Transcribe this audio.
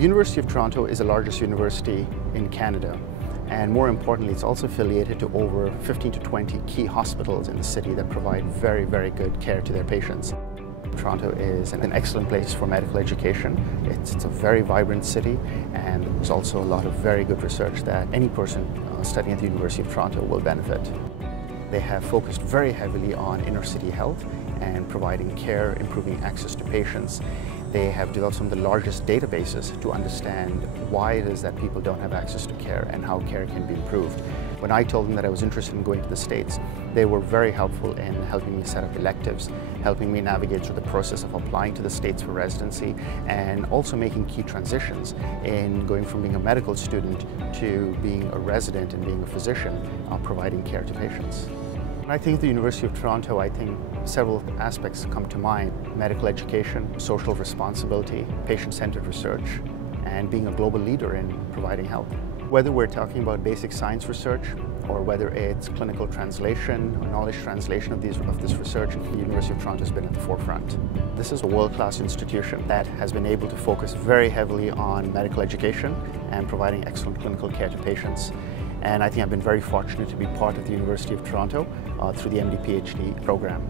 University of Toronto is the largest university in Canada, and more importantly, it's also affiliated to over 15 to 20 key hospitals in the city that provide very, very good care to their patients. Toronto is an excellent place for medical education. It's a very vibrant city, and there's also a lot of very good research that any person studying at the University of Toronto will benefit. They have focused very heavily on inner city health and providing care, improving access to patients. They have developed some of the largest databases to understand why it is that people don't have access to care and how care can be improved. When I told them that I was interested in going to the States, they were very helpful in helping me set up electives, helping me navigate through the process of applying to the States for residency, and also making key transitions in going from being a medical student to being a resident and being a physician, providing care to patients. When I think of the University of Toronto, I think several aspects come to mind: medical education, social responsibility, patient-centered research, and being a global leader in providing health. Whether we're talking about basic science research, or whether it's clinical translation or knowledge translation of this research, the University of Toronto has been at the forefront. This is a world-class institution that has been able to focus very heavily on medical education and providing excellent clinical care to patients. And I think I've been very fortunate to be part of the University of Toronto through the MD-PhD program.